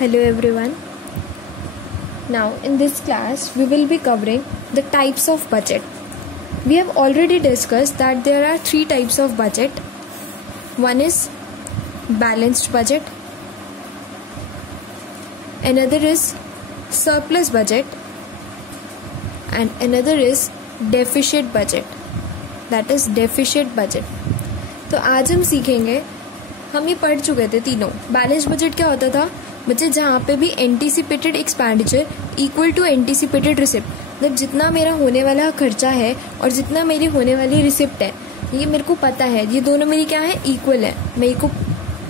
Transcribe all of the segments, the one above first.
Hello everyone. Now in this class we will be covering the types of budget. We have already discussed that there are three types of budget. One is balanced budget, another is surplus budget and another is deficit budget. That is deficit budget. तो आज हम सीखेंगे, हम ये पढ़ चुके थे तीनों. बैलेंस बजट क्या होता था बच्चे? जहाँ पे भी anticipated expenditure equal to anticipated receipt, मतलब जितना मेरा होने वाला खर्चा है और जितना मेरी होने वाली रिसिप्ट है ये मेरे को पता है, ये दोनों मेरी क्या है, इक्वल है. मेरे को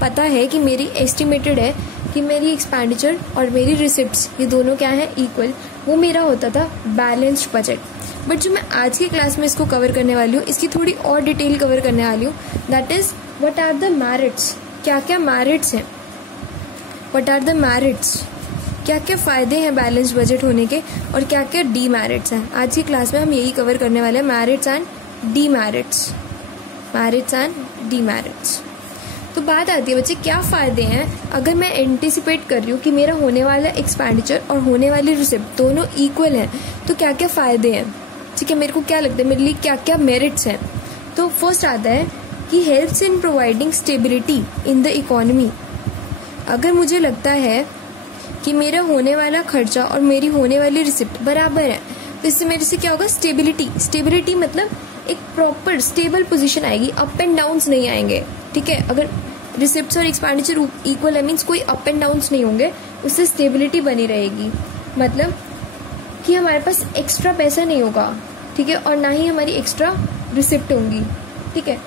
पता है कि मेरी एस्टिमेटेड है कि मेरी एक्सपेंडिचर और मेरी रिसिप्ट्स ये दोनों क्या है, इक्वल. वो मेरा होता था बैलेंस्ड बजट. बट जो मैं आज की क्लास में इसको कवर करने वाली हूँ, इसकी थोड़ी और डिटेल कवर करने वाली हूँ. That is what are the merits. क्या क्या मेरिट्स हैं, व्हाट आर द मेरिट्स, क्या क्या फ़ायदे हैं बैलेंस बजट होने के और क्या क्या डीमेरिट्स हैं. आज की क्लास में हम यही कवर करने वाले हैं, merits and demerits. Merits and demerits. तो बात आती है बच्चे, क्या फ़ायदे हैं अगर मैं एंटिसिपेट कर रही हूँ कि मेरा होने वाला एक्सपेंडिचर और होने वाली रिसिप्ट दोनों इक्वल हैं, तो क्या क्या फ़ायदे हैं. ठीक है, मेरे को क्या लगता है, मेरे लिए क्या क्या मेरिट्स हैं. तो फर्स्ट आता है कि helps in providing stability in the economy. अगर मुझे लगता है कि मेरा होने वाला खर्चा और मेरी होने वाली रिसिप्ट बराबर है, तो इससे मेरे से क्या होगा, स्टेबिलिटी. स्टेबिलिटी मतलब एक प्रॉपर स्टेबल पोजीशन आएगी, अप एंड डाउन्स नहीं आएंगे. ठीक है, अगर रिसिप्ट्स और एक्सपेंडिचर इक्वल है मीन्स कोई अप एंड डाउन्स नहीं होंगे, उससे स्टेबिलिटी बनी रहेगी. मतलब कि हमारे पास एक्स्ट्रा पैसा नहीं होगा, ठीक है, और ना ही हमारी एक्स्ट्रा रिसिप्ट होंगी. ठीक है.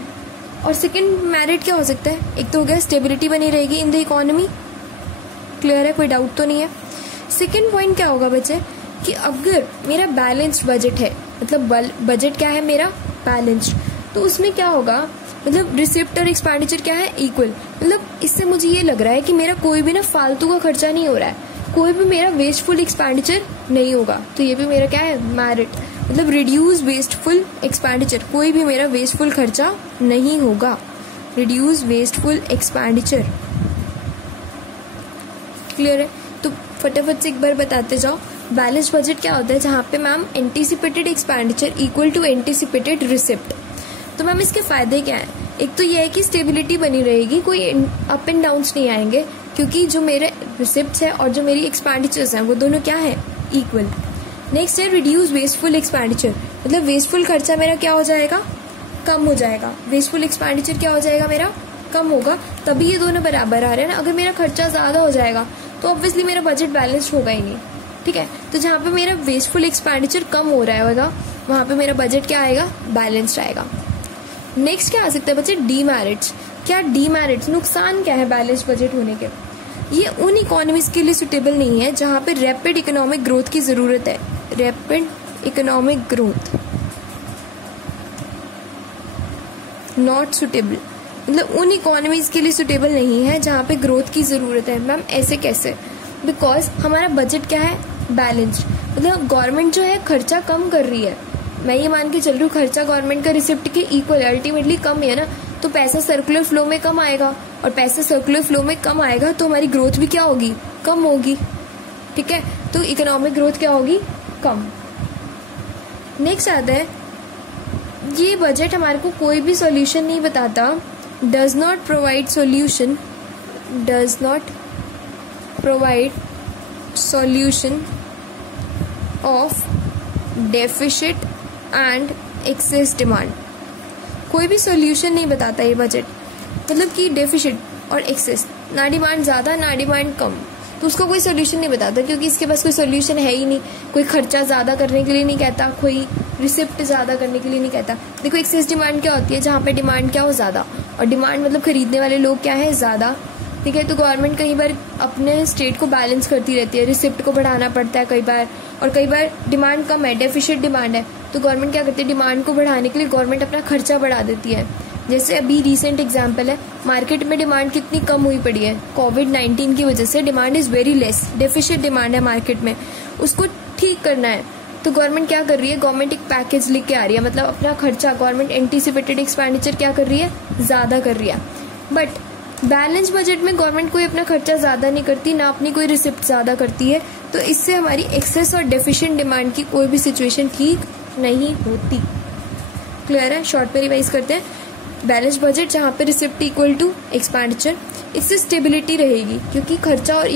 और सेकंड मेरिट क्या हो सकता है, एक तो हो गया स्टेबिलिटी बनी रहेगी इन द इकोनॉमी. क्लियर है, कोई डाउट तो नहीं है. सेकंड पॉइंट क्या होगा बच्चे, कि अगर मेरा बैलेंस्ड बजट है, मतलब बजट क्या है मेरा, बैलेंस्ड, तो उसमें क्या होगा, मतलब रिसिप्ट और एक्सपेंडिचर क्या है, इक्वल. मतलब इससे मुझे ये लग रहा है कि मेरा कोई भी ना फालतू का खर्चा नहीं हो रहा है, कोई भी मेरा वेस्टफुल एक्सपेंडिचर नहीं होगा. तो ये भी मेरा क्या है, मेरिट. मतलब रिड्यूस वेस्टफुल एक्सपेंडिचर, कोई भी मेरा वेस्टफुल खर्चा नहीं होगा. Reduce wasteful expenditure. क्लियर है. तो फटाफट से एक बार बताते जाओ, बैलेंस बजट क्या होता है, जहाँ पे ma'am anticipated expenditure equal to anticipated receipt. तो मैम इसके फायदे क्या है, एक तो ये है कि स्टेबिलिटी बनी रहेगी, कोई अप एंड डाउन्स नहीं आएंगे, क्योंकि जो मेरे रिसिप्ट्स है और जो मेरी एक्सपेंडिचर्स हैं वो दोनों क्या है, इक्वल. नेक्स्ट है रिड्यूस वेस्टफुल एक्सपेंडिचर. मतलब वेस्टफुल खर्चा मेरा क्या हो जाएगा, कम हो जाएगा. वेस्टफुल एक्सपेंडिचर क्या हो जाएगा, मेरा कम होगा. तभी ये दोनों बराबर आ रहे हैं ना. अगर मेरा खर्चा ज्यादा हो जाएगा तो ऑब्वियसली मेरा बजट बैलेंस्ड होगा ही नहीं. ठीक है. तो जहाँ पे मेरा वेस्टफुल एक्सपेंडिचर कम हो रहा होगा वहां पे मेरा बजट क्या आएगा, बैलेंस्ड आएगा. नेक्स्ट क्या आ सकता है बच्चे, डीमेरिट्स. क्या डीमेरिट्स, नुकसान क्या है बैलेंस बजट होने के. ये उन इकोनॉमीज के लिए सुटेबल नहीं है जहाँ पे रैपिड इकोनॉमिक ग्रोथ की जरूरत है. Rapid economic growth not suitable. मतलब उन इकोनॉमीज के लिए सुटेबल नहीं है जहाँ पे ग्रोथ की जरूरत है. मैम ऐसे कैसे, बिकॉज हमारा बजट क्या है, बैलेंस्ड. मतलब गवर्नमेंट जो है खर्चा कम कर रही है, मैं ये मान के चल रही हूँ खर्चा गवर्नमेंट का रिसिप्ट के इक्वल अल्टीमेटली कम है ना, तो पैसा सर्कुलर फ्लो में कम आएगा, और पैसा सर्कुलर फ्लो में कम आएगा तो हमारी ग्रोथ भी क्या होगी, कम होगी. ठीक है. तो इकोनॉमिक ग्रोथ क्या होगी, कम. नेक्स्ट आता है, ये बजट हमारे को कोई भी सॉल्यूशन नहीं बताता. Does not provide solution, does not provide solution of deficit and excess demand. कोई भी सॉल्यूशन नहीं बताता ये बजट. मतलब कि डेफिसिट और एक्सेस, ना डिमांड ज्यादा ना डिमांड कम, तो उसका कोई सॉल्यूशन नहीं बताता, क्योंकि इसके पास कोई सॉल्यूशन है ही नहीं. कोई खर्चा ज्यादा करने के लिए नहीं कहता, कोई रिसिप्ट ज्यादा करने के लिए नहीं कहता. देखो एक्सेस डिमांड क्या होती है, जहाँ पे डिमांड क्या हो, ज्यादा, और डिमांड मतलब खरीदने वाले लोग क्या है, ज्यादा. ठीक है. तो गवर्नमेंट कई बार अपने स्टेट को बैलेंस करती रहती है, रिसिप्ट को बढ़ाना पड़ता है कई बार, और कई बार डिमांड कम है, डेफिसिट डिमांड है, तो गवर्नमेंट क्या करती है, डिमांड को बढ़ाने के लिए गवर्नमेंट अपना खर्चा बढ़ा देती है. जैसे अभी रिसेंट एग्जांपल है, मार्केट में डिमांड कितनी कम हुई पड़ी है, कोविड-19 की वजह से demand is very less, deficit demand है मार्केट में, उसको ठीक करना है. तो गवर्नमेंट क्या कर रही है, गवर्नमेंट एक पैकेज लिख के आ रही है, मतलब अपना खर्चा गवर्नमेंट एंटीसिपेटेड एक्सपेंडिचर क्या कर रही है, ज्यादा कर रही है. बट बैलेंस बजट में गवर्नमेंट कोई अपना खर्चा ज़्यादा नहीं करती, ना अपनी कोई रिसिप्ट ज़्यादा करती है, तो इससे हमारी एक्सेस और डेफिशिएंट डिमांड की कोई भी सिचुएशन ठीक नहीं होती। क्लियर है? शॉर्ट पे रिवाइज करते हैं। बैलेंस बजट जहाँ पे रिसिप्ट इक्वल टू एक्सपेंडिचर, इससे स्टेबिलिटी रहेगी, क्योंकि खर्चा और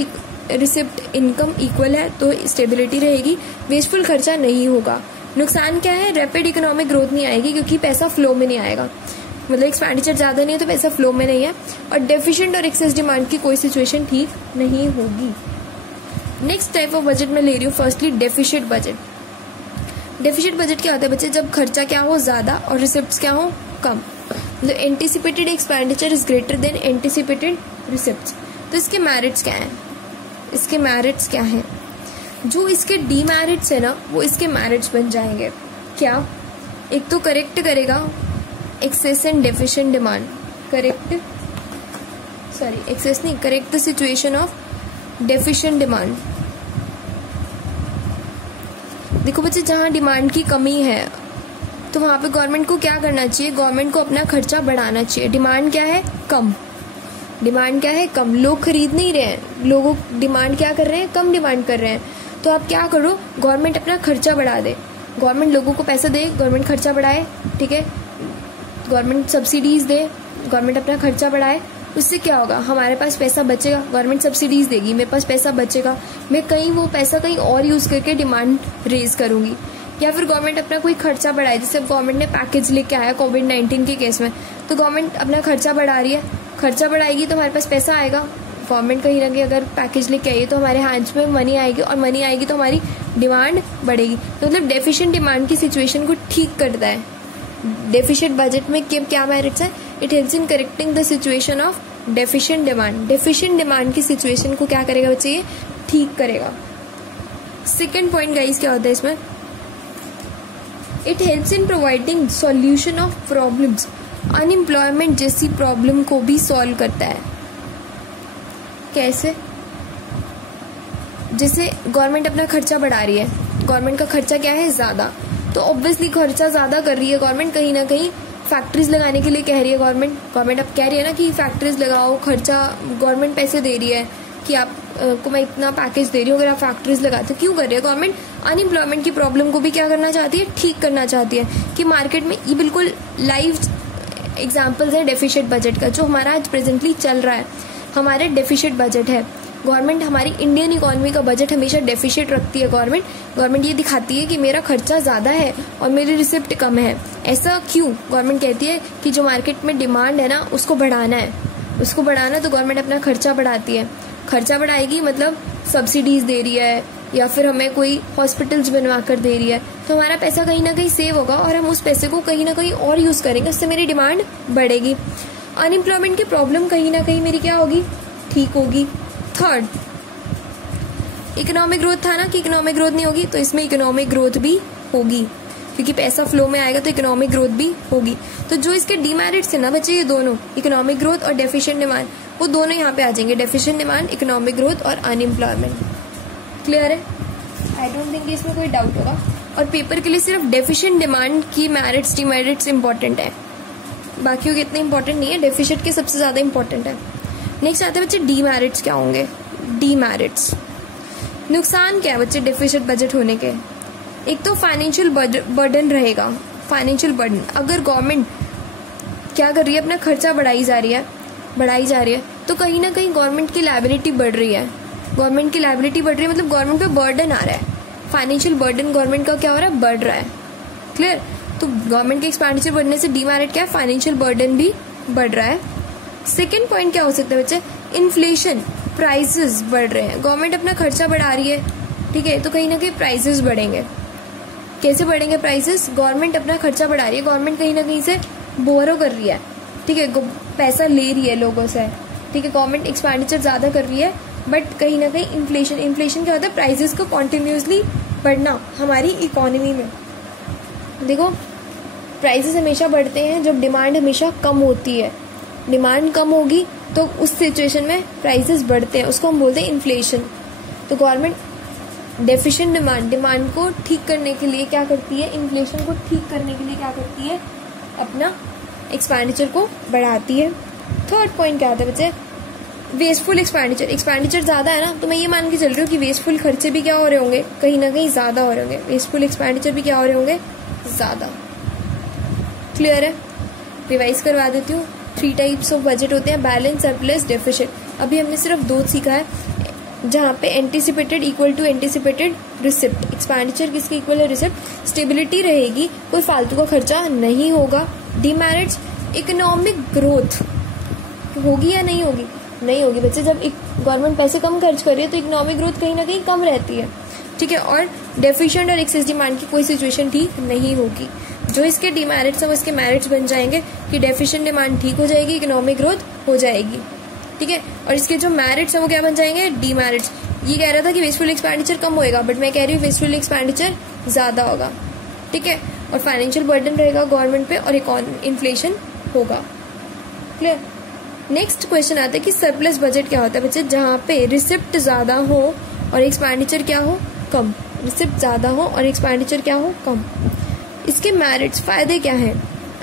रिसिप्ट इनकम इक्वल है तो स्टेबिलिटी रहेगी, वेस्टफुल खर्चा नहीं होगा। नुकसान क्या है? रैपिड इकोनॉमिक ग्रोथ नहीं आएगी, क्योंकि पैसा फ्लो में नहीं आएगा, मतलब एक्सपेंडिचर ज़्यादा नहीं है तो पैसा फ्लो में नहीं है, और डेफिशिएंट और एक्सेस डिमांड की कोई सिचुएशन ठीक नहीं होगी। नेक्स्ट टाइप ऑफ बजट में ले रही हूँ, firstly deficient budget. Deficient budget क्या होता है बच्चे? जब खर्चा क्या हो ज़्यादा और रिसिप्ट्स क्या हो कम, मतलब anticipated expenditure is greater than anticipated receipts. तो इसके मेरिट्स क्या हैं? इसके मेरिट्स क्या हैं? जो इसके डीमेरिट्स है ना, वो इसके मेरिट्स बन जाएंगे। क्या? एक तो करेक्ट करेगा excess and deficient demand, excess नहीं, correct the situation of deficient demand. देखो बच्चे, जहाँ डिमांड की कमी है तो वहाँ पे गवर्नमेंट को क्या करना चाहिए? गवर्नमेंट को अपना खर्चा बढ़ाना चाहिए। डिमांड क्या है? कम। डिमांड क्या है? कम। लोग खरीद नहीं रहे हैं, लोगों डिमांड क्या कर रहे हैं? कम डिमांड कर रहे हैं। तो आप क्या करो? गवर्नमेंट अपना खर्चा बढ़ा दे, गवर्नमेंट लोगों को पैसा दे, गवर्नमेंट खर्चा बढ़ाए, ठीक है, गवर्नमेंट सब्सिडीज दे, गवर्नमेंट अपना खर्चा बढ़ाए। उससे क्या होगा? हमारे पास पैसा बचेगा, गवर्नमेंट सब्सिडीज देगी, मेरे पास पैसा बचेगा, मैं कहीं वो पैसा कहीं और यूज करके डिमांड रेज करूंगी। या फिर गवर्नमेंट अपना कोई खर्चा बढ़ाए, जैसे गवर्नमेंट ने पैकेज लेके आया कोविड-19 के केस में, तो गवर्नमेंट अपना खर्चा बढ़ा रही है, खर्चा बढ़ाएगी तो हमारे पास पैसा आएगा। गवर्नमेंट कहीं ना कहीं अगर पैकेज लेके आई है तो हमारे हैंड्स में मनी आएगी, और मनी आएगी तो हमारी डिमांड बढ़ेगी। तो मतलब डेफिशिएंट डिमांड की सिचुएशन को ठीक करता है। डेफिशिएंट बजट में क्या मेरिट्स है? It helps in correcting the situation of deficient demand. Deficient demand की सिचुएशन को क्या करेगा बच्चे? ये ठीक करेगा। सेकेंड पॉइंट गाइस क्या होता है इसमें? It helps in providing solution of problems. Unemployment जैसी प्रॉब्लम को भी सॉल्व करता है। कैसे? जैसे गवर्नमेंट अपना खर्चा बढ़ा रही है, गवर्नमेंट का खर्चा क्या है? ज़्यादा, तो ऑब्वियसली खर्चा ज़्यादा कर रही है गवर्नमेंट, कहीं ना कहीं फैक्ट्रीज लगाने के लिए कह रही है गवर्नमेंट अब कह रही है ना कि फैक्ट्रीज लगाओ, खर्चा गवर्नमेंट पैसे दे रही है कि आपको मैं इतना पैकेज दे रही हूँ, अगर आप फैक्ट्रीज लगाते, क्यों कर रही है गवर्नमेंट? अनएम्प्लॉयमेंट की प्रॉब्लम को भी क्या करना चाहती है? ठीक करना चाहती है। कि मार्केट में ये बिल्कुल लाइव एग्जाम्पल्स है डेफिशिएंट बजट का, जो हमारा आज प्रेजेंटली चल रहा है। हमारे डेफिशिएंट बजट है, गवर्नमेंट हमारी इंडियन इकोनॉमी का बजट हमेशा डेफिशिएंट रखती है। गवर्नमेंट ये दिखाती है कि मेरा खर्चा ज़्यादा है और मेरी रिसिप्ट कम है। ऐसा क्यों? गवर्नमेंट कहती है कि जो मार्केट में डिमांड है ना, उसको बढ़ाना है, उसको बढ़ाना, तो गवर्नमेंट अपना खर्चा बढ़ाती है। खर्चा बढ़ाएगी मतलब सब्सिडीज दे रही है, या फिर हमें कोई हॉस्पिटल्स बनवा कर दे रही है, तो हमारा पैसा कहीं ना कहीं सेव होगा और हम उस पैसे को कहीं ना कहीं और यूज़ करेंगे, उससे मेरी डिमांड बढ़ेगी। अनएम्प्लॉयमेंट की प्रॉब्लम कहीं ना कहीं मेरी क्या होगी? ठीक होगी। थर्ड, इकोनॉमिक ग्रोथ था ना कि इकोनॉमिक ग्रोथ नहीं होगी, तो इसमें इकोनॉमिक ग्रोथ भी होगी, क्योंकि पैसा फ्लो में आएगा तो इकोनॉमिक ग्रोथ भी होगी। तो जो इसके डीमेरिट्स है ना बच्चे, ये दोनों, इकोनॉमिक ग्रोथ और डेफिशिएंट डिमांड, वो दोनों यहाँ पे आ जाएंगे। डेफिशिएंट डिमांड, इकोनॉमिक ग्रोथ और अनएम्प्लॉयमेंट। क्लियर है? आई डोंट थिंक इसमें कोई डाउट होगा। और पेपर के लिए सिर्फ डेफिशिएंट डिमांड की मेरिट्स डीमेरिट्स इंपॉर्टेंट है, बाकियों के इतने इंपॉर्टेंट नहीं है, डेफिशिएंट के सबसे ज्यादा इंपॉर्टेंट है। नेक्स्ट आते हैं बच्चे डीमेरिट्स क्या होंगे। डीमेरिट्स, नुकसान क्या है बच्चे डेफिशिएंट बजट होने के? एक तो फाइनेंशियल बर्डन रहेगा। फाइनेंशियल बर्डन, अगर गवर्नमेंट क्या कर रही है? अपना खर्चा बढ़ाई जा रही है, तो कहीं ना कहीं गवर्नमेंट की लायबिलिटी बढ़ रही है। गवर्नमेंट की लायबिलिटी बढ़ रही है मतलब गवर्नमेंट पे बर्डन आ रहा है। फाइनेंशियल बर्डन गवर्नमेंट का क्या हो रहा है? बढ़ रहा है। क्लियर? तो गवर्नमेंट के एक्सपेंडिचर बढ़ने से डीमेरिट क्या है? फाइनेंशियल बर्डन भी बढ़ रहा है। सेकेंड पॉइंट क्या हो सकता है बच्चे? इन्फ्लेशन, प्राइसेस बढ़ रहे हैं। गवर्नमेंट अपना खर्चा बढ़ा रही है, ठीक है, तो कहीं ना कहीं प्राइसेस बढ़ेंगे। कैसे बढ़ेंगे प्राइसेस? गवर्नमेंट अपना खर्चा बढ़ा रही है, गवर्नमेंट कहीं ना कहीं से बोरो कर रही है, ठीक है, पैसा ले रही है लोगों से, ठीक है, गवर्नमेंट एक्सपेंडिचर ज्यादा कर रही है, बट कहीं ना कहीं इन्फ्लेशन क्या होता है? प्राइसेस को कॉन्टिन्यूसली बढ़ना हमारी इकोनॉमी में। देखो, प्राइसेस हमेशा बढ़ते हैं जब डिमांड हमेशा कम होती है। डिमांड कम होगी तो उस सिचुएशन में प्राइसेस बढ़ते हैं, उसको हम बोलते हैं इन्फ्लेशन। तो गवर्नमेंट डेफिशिएंट डिमांड को ठीक करने के लिए क्या करती है? इन्फ्लेशन को ठीक करने के लिए क्या करती है? अपना एक्सपेंडिचर को बढ़ाती है। थर्ड पॉइंट क्या आता है बच्चे, वेस्टफुल एक्सपेंडिचर। एक्सपेंडिचर ज्यादा है ना, तो मैं ये मान के चल रही हूँ कि वेस्टफुल खर्चे भी क्या हो रहे होंगे, कहीं ना कहीं ज्यादा हो रहे होंगे, वेस्टफुल एक्सपेंडिचर भी क्या हो रहे होंगे, ज्यादा। क्लियर है? रिवाइज करवा देती हूँ। 3 टाइप्स ऑफ बजट होते हैं, बैलेंस, सरप्लस, डेफिसिट। अभी हमने सिर्फ 2 सीखा है, जहाँ पे anticipated equal to anticipated receipt, expenditure किसके इक्वल है, रिसिप्ट। स्टेबिलिटी रहेगी, कोई फालतू का खर्चा नहीं होगा। डीमेरिट्स, इकोनॉमिक ग्रोथ होगी या नहीं होगी, नहीं होगी बच्चे। जब गवर्नमेंट पैसे कम खर्च कर रही है तो इकोनॉमिक ग्रोथ कहीं ना कहीं कम रहती है, ठीक है। और डेफिशिएंट और एक्सेस डिमांड की कोई सिचुएशन ठीक नहीं होगी। जो इसके डीमेरिट्स हैं वो इसके मेरिट्स बन जाएंगे कि डेफिशिएंट डिमांड ठीक हो जाएगी, इकोनॉमिक ग्रोथ हो जाएगी, ठीक है। और इसके जो मेरिट्स हैं वो क्या बन जाएंगे, डीमेरिट्स। ये कह रहा था कि वेस्टफुल एक्सपेंडिचर कम होएगा, बट मैं कह रही हूँ वेस्टफुल एक्सपेंडिचर ज्यादा होगा, ठीक है। और फाइनेंशियल बर्डन रहेगा गवर्नमेंट पे और इन्फ्लेशन होगा। क्लियर? नेक्स्ट क्वेश्चन आता है कि सरप्लस बजट क्या होता है बच्चे, जहाँ पे रिसिप्ट ज्यादा हो और एक्सपेंडिचर क्या हो, कम। रिसिप्ट ज्यादा हो और एक्सपेंडिचर क्या हो, कम। इसके मेरिट्स, फायदे क्या हैं,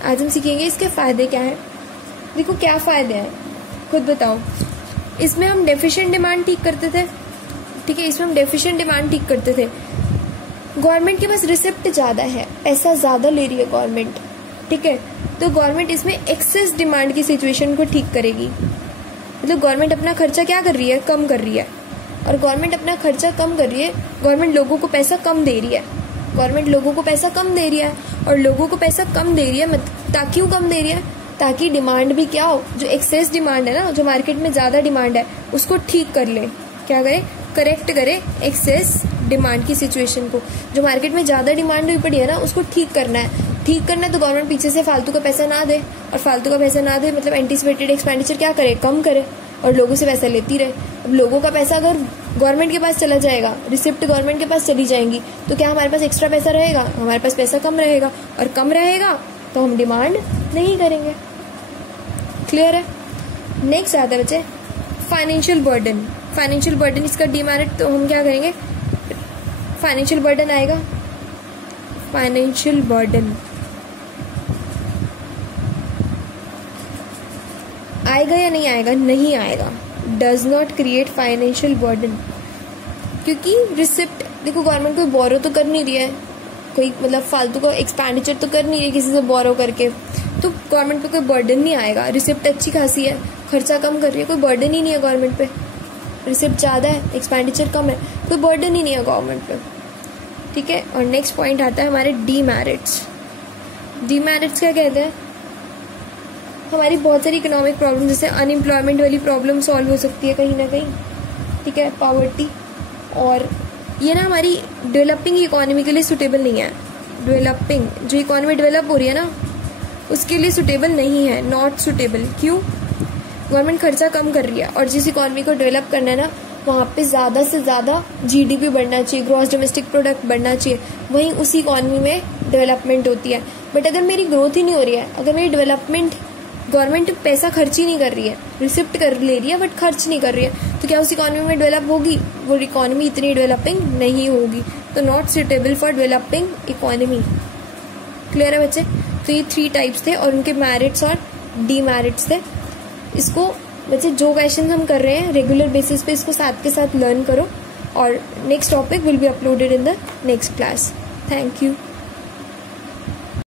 आज हम सीखेंगे इसके फायदे क्या हैं। देखो क्या फायदे हैं, खुद बताओ। इसमें हम डेफिशिएंट डिमांड ठीक करते थे, ठीक है, इसमें हम डेफिशिएंट डिमांड ठीक करते थे। गवर्नमेंट के पास रिसिप्ट ज्यादा है, पैसा ज्यादा ले रही है गवर्नमेंट, ठीक है, तो गवर्नमेंट इसमें एक्सेस डिमांड की सिचुएशन को ठीक करेगी। मतलब गवर्नमेंट अपना खर्चा क्या कर रही है, कम कर रही है। और गवर्नमेंट अपना खर्चा कम कर रही है, गवर्नमेंट लोगों को पैसा कम दे रही है, गवर्नमेंट लोगों को पैसा कम दे रही है। और लोगों को पैसा कम दे रही है ताकि क्यों कम दे रही है, ताकि डिमांड भी क्या हो, जो एक्सेस डिमांड है ना, जो मार्केट में ज्यादा डिमांड है उसको ठीक कर ले। क्या करे, करेक्ट करे एक्सेस डिमांड की सिचुएशन को। जो मार्केट में ज्यादा डिमांड हुई पड़ी है ना, उसको ठीक करना है। ठीक करना है तो गवर्नमेंट पीछे से फालतू का पैसा ना दे, और फालतू का पैसा ना दे मतलब एंटिसिपेटेड एक्सपेंडिचर क्या करे, कम करे, और लोगों से पैसा लेती रहे। अब लोगों का पैसा अगर गवर्नमेंट के पास चला जाएगा, रिसिप्ट गवर्नमेंट के पास चली जाएंगी, तो क्या हमारे पास एक्स्ट्रा पैसा रहेगा, हमारे पास पैसा कम रहेगा, और कम रहेगा तो हम डिमांड नहीं करेंगे। क्लियर है? नेक्स्ट आता है बच्चे फाइनेंशियल बर्डन। फाइनेंशियल बर्डन इसका डीमेरिट, तो हम क्या करेंगे, फाइनेंशियल बर्डन आएगा, फाइनेंशियल बर्डन आएगा या नहीं आएगा, नहीं आएगा। Does not create financial burden, क्योंकि रिसिप्ट, देखो गवर्नमेंट कोई बोरो तो कर नहीं रही है, कोई मतलब फालतू का एक्सपेंडिचर तो कर नहीं रही है किसी से बोरो करके, तो गवर्नमेंट पे कोई बर्डन नहीं आएगा। रिसिप्ट अच्छी खासी है, खर्चा कम कर रही है, कोई बर्डन ही नहीं है गवर्नमेंट पे। रिसिप्ट ज्यादा है, एक्सपेंडिचर कम है, कोई बर्डन ही नहीं है गवर्नमेंट पे, ठीक है। और नेक्स्ट पॉइंट आता है हमारे डीमेरिट्स। डीमेरिट्स क्या कहते हैं, हमारी बहुत सारी इकोनॉमिक प्रॉब्लम, जैसे अनएम्प्लॉयमेंट वाली प्रॉब्लम सॉल्व हो सकती है कहीं ना कहीं, ठीक है, पॉवर्टी। और ये ना हमारी डेवलपिंग इकोनॉमी के लिए सुटेबल नहीं है। डेवलपिंग, जो इकोनॉमी डेवलप हो रही है ना, उसके लिए सुटेबल नहीं है, नॉट सुटेबल। क्यों? गवर्नमेंट खर्चा कम कर रही है, और जिस इकोनॉमी को डेवलप करना है ना, वहाँ पे ज्यादा से ज्यादा जीडीपी बढ़ना चाहिए, ग्रॉस डोमेस्टिक प्रोडक्ट बढ़ना चाहिए, वहीं उसी इकोनॉमी में डेवलपमेंट होती है। बट अगर मेरी ग्रोथ ही नहीं हो रही है, अगर मेरी डेवलपमेंट, गवर्नमेंट पैसा खर्च ही नहीं कर रही है, रिसिप्ट कर ले रही है बट खर्च नहीं कर रही है, तो क्या उस इकोनॉमी में डेवलप होगी? वो इकोनॉमी इतनी डेवलपिंग नहीं होगी, तो not suitable for developing economy. Clear है बच्चे? तो ये 3 टाइप्स थे और उनके मेरिट्स और डीमेरिट्स थे। इसको बच्चे जो क्वेश्चन हम कर रहे हैं रेगुलर बेसिस पे, इसको साथ के साथ लर्न करो, और next topic will be uploaded in the next class. Thank you.